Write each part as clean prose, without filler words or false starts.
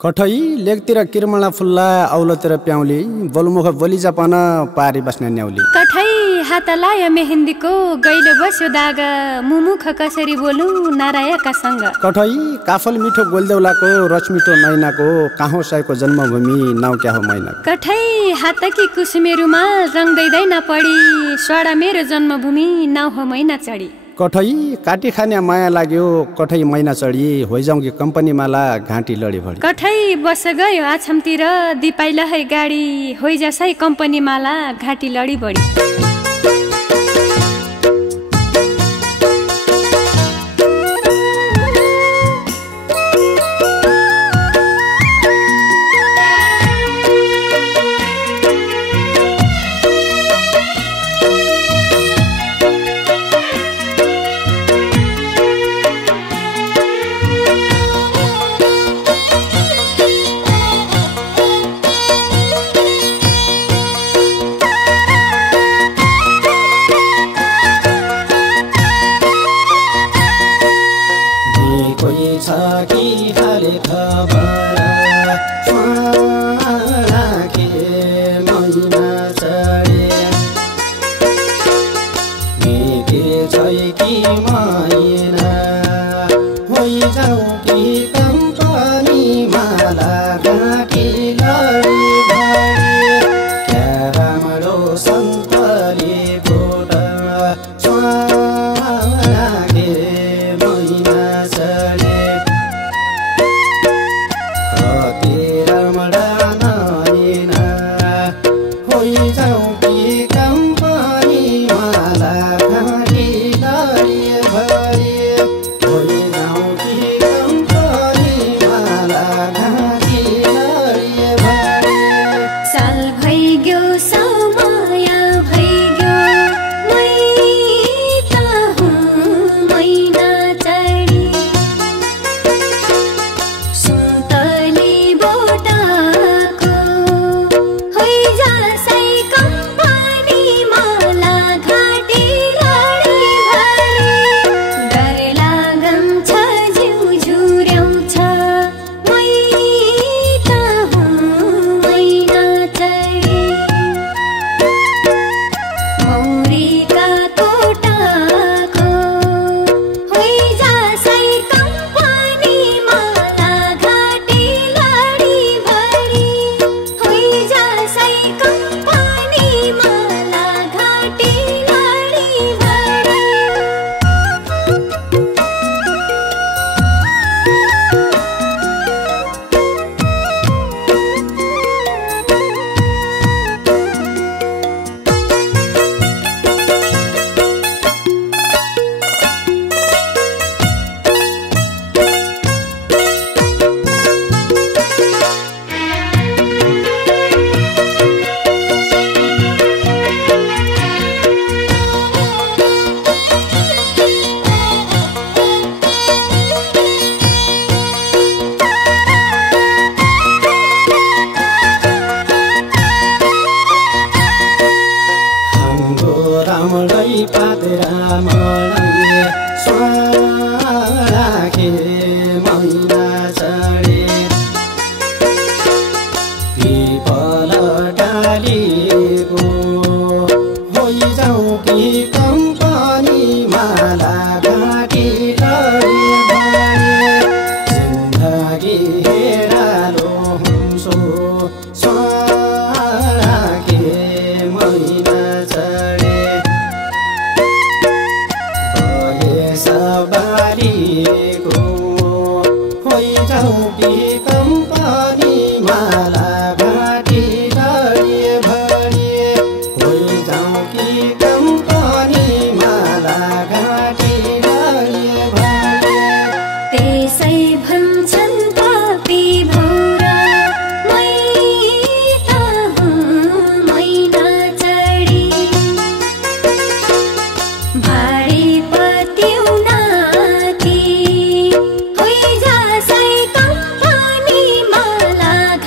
कठै लेकतिर किरमला फुल्ला औलतिर प्याउली बोलमुख बोलिजापन पारी बस्ने न्याउली कठै हात लाय मेहेन्दीको गैलो बस्यो दाग मुमुख कसरी बोलु नारायकासँग कठै काफल मिठो गोलदेउलाको रचमिठो नैनाको काहो साईको जन्मभूमि नाउ क्या हो मैना कठै हातकी कुसुमेरुमा रङ दैदैन पडी स्वाडा मेरो जन्मभूमि नाउ हो मैना चढी कठै काटी खाने माया लाग्यो कठै मैना चढी होइजाउँ कि कम्पनी माला घाँटी लडी भडी कठै बस गयो आछमतिर दिपाइला है गाडी होइजासै कम्पनी माला घाँटी लडी बडी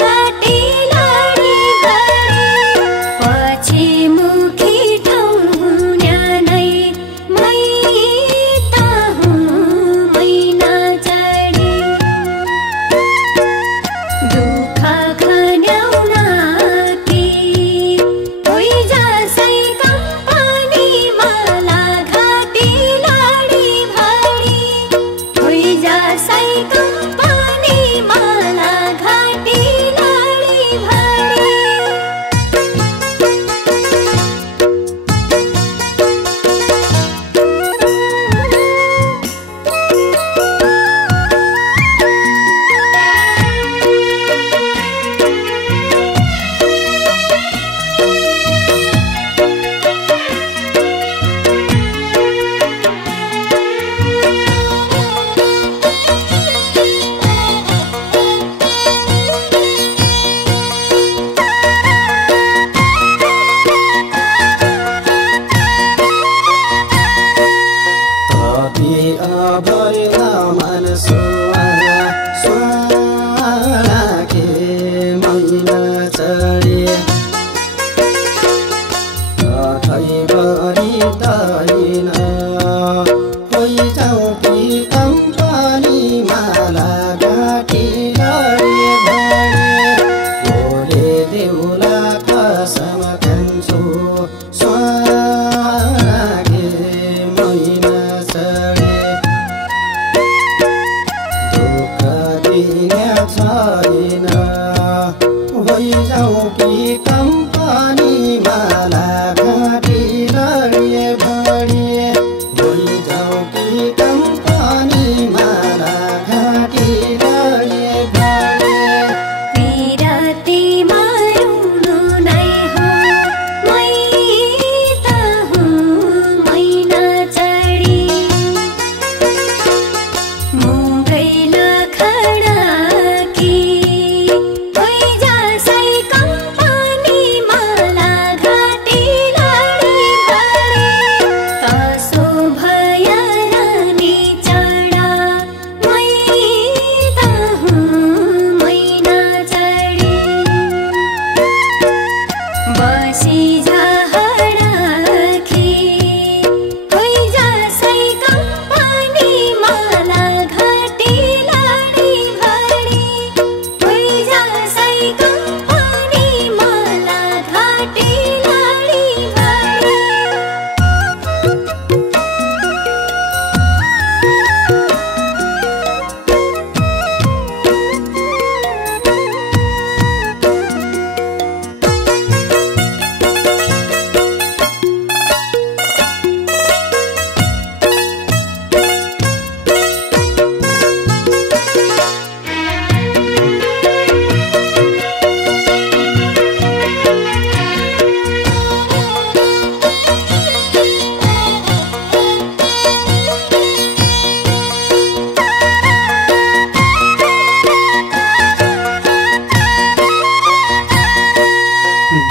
घाटे मैना चढे कतैभरि तैन जाऊ कि कम्पनी माला घाटी लडे भडे भोले देउला कसम खान्छु स्वागे मैना चढे दुःख दिने छैन जाऊ कि कम्पनी माला घाटी लडे भडे जाऊ कि कम्पनी माला घाटी लडे भडे विरती मारुनु नै हो मै त हुँ मैना चढी मुगै लखडा कि जा सै कम्पनी माला घाटी लडी भडे तसो भया रानी चढा मै त हुँ मैना चढी बसी झाडाखी जा सै कम्पनी माला घाटी लडी भडे जा सै कम्पनी माला घाटी लडी भडे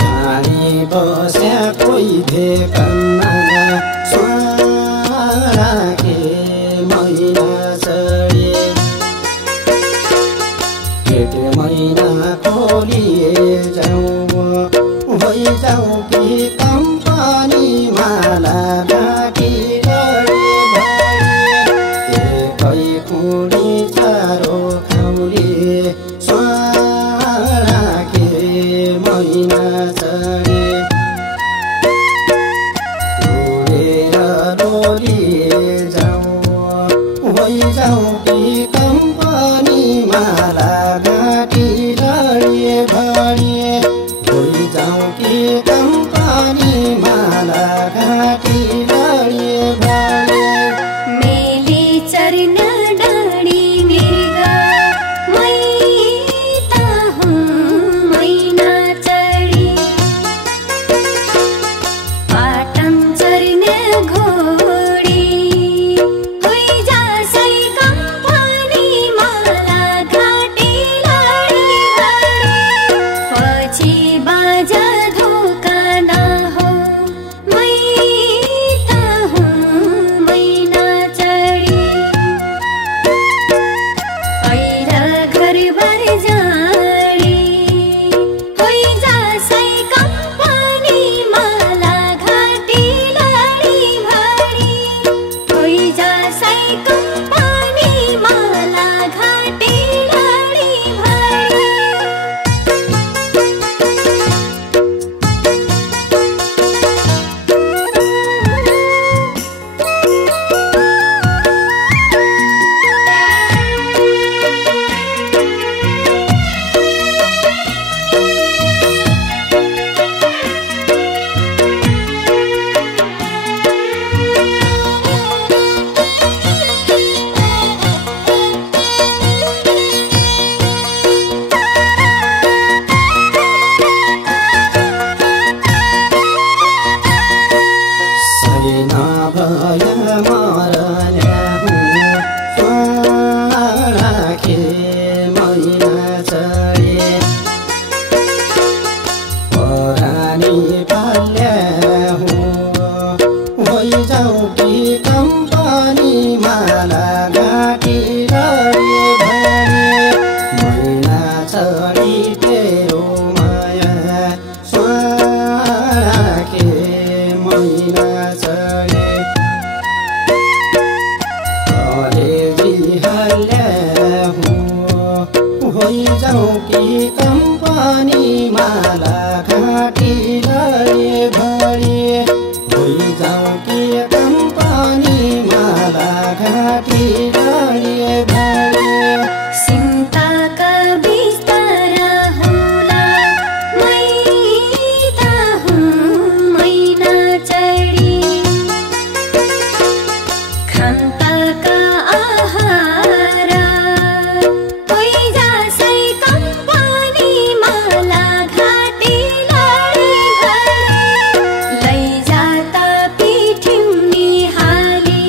धानी बस्या कोही भेकमा स्वाराके मैना चढे केटे मैना खोलिए जाऊ जाऊ कि कम्पनी माला घाटी लडे भडे एकै कुडी चारो खाउली स्वाराके मैना चढे उडेर डोलिए जाऊ कि कम्पनी माला घाटी लडे भडे जाऊ कि कम्पनी माला घाटी लडे भडे मेली चरण डाँडी मृगा मै त हुँ मैना चढी पाटन चर्ने घोडी जा सै कम्पनी माला घाटी लडी भडे पछि बाजा धोका नहो मै त हुँ मैना चढी ऐल घरबार जाडी जा सै कम्पनी माला घाटी लडी भडे जा सै कम्पनी माला घाटी लडी भडे सैना भया मरने स्वाराके मैना चढे परानी पाल्या जाऊ कि कम्पनी माला घाटी लडे भडे मैना चढी तेरो जाउँ कि कम्पनी माला घाँटी लडे भरी जाउँ कि कम्पनी माला घाँटी लडे भरी सिन्ताका बिस्तारा होला मै त हुँ मैना चढी खान्ताका आहार पैजासै कम्पनी माला घाँटी लडी भरी लैजाता पिठ्युनी हाली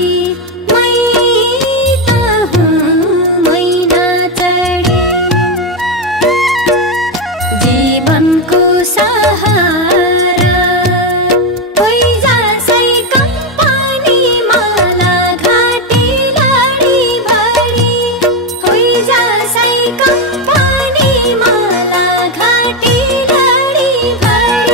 मै त हुँ मैना चढी जीवनको सहारा पैजासै कम्पनी माला घाँटी लडी भरी पैजासै कम्पनी माला घाँटी लडी भरी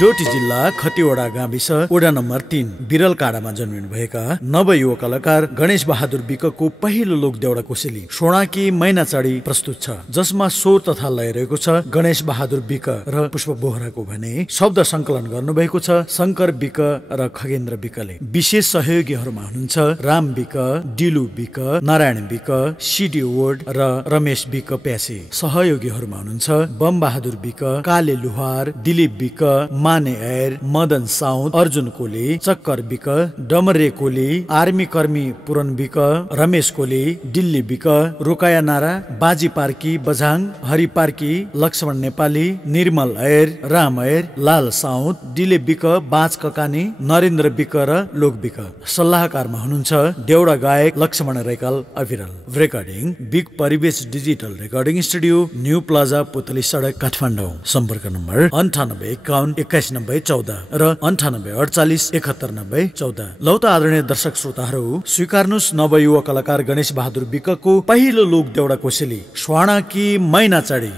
डोटी जिल्ला खतिवडा गाविस वडा नम्बर 3 बिरलकाडामा जन्मिनु भएका नवयुवा कलाकार गणेश बहादुर विकको पहिलो लोक देउडा कोसेली सोणाकी मैना चढी प्रस्तुत छ, जसमा स्वर तथा लय रहेको छ गणेश बहादुर विक र पुष्प बोहराको भने शब्द संकलन गर्नुभएको छ शङ्कर विक र खगेन्द्र विकले। विशेष सहयोगीहरूमा हुनुहुन्छ राम विक, डिलु विक, नारायण विक, सिडी वोर्ड र रमेश विक प्यासे। सहयोगीहरूमा हुनुहुन्छ बम बहादुर विक, काले लुहार, दिलीप विक, माने एर, मदन साउद, अर्जुन कोली, चक्कर विक, डमरे कोली, आर्मी कर्मी पुरन विक, रमेश कोली, दिल्ली विक, रोकाया नारा, बाजी पार्की बझाङ, हरि पार्की, लक्ष्मण नेपाली, निर्मल एर, राम एर, लाल साउद, दिले विक, बाज ककानी, नरेन्द्र विक र लोक विक। सल्लाहकारमा हुनुहुन्छ देउडा गायक लक्ष्मण रेकाल अविरल। रेकर्डिङ बिग परिवेश digital recording studio, new plaza, पुतली सडक, काठमाडौँ। सम्पर्क नम्बर 9851919014 र 9848719014। लौ त आदरणीय दर्शक श्रोताहरू, स्वीकार्नुस् नवयुवा कलाकार गणेश बहादुर विकको पहिलो लोक देउडा कोसेली स्वाणाकी मैना चढी।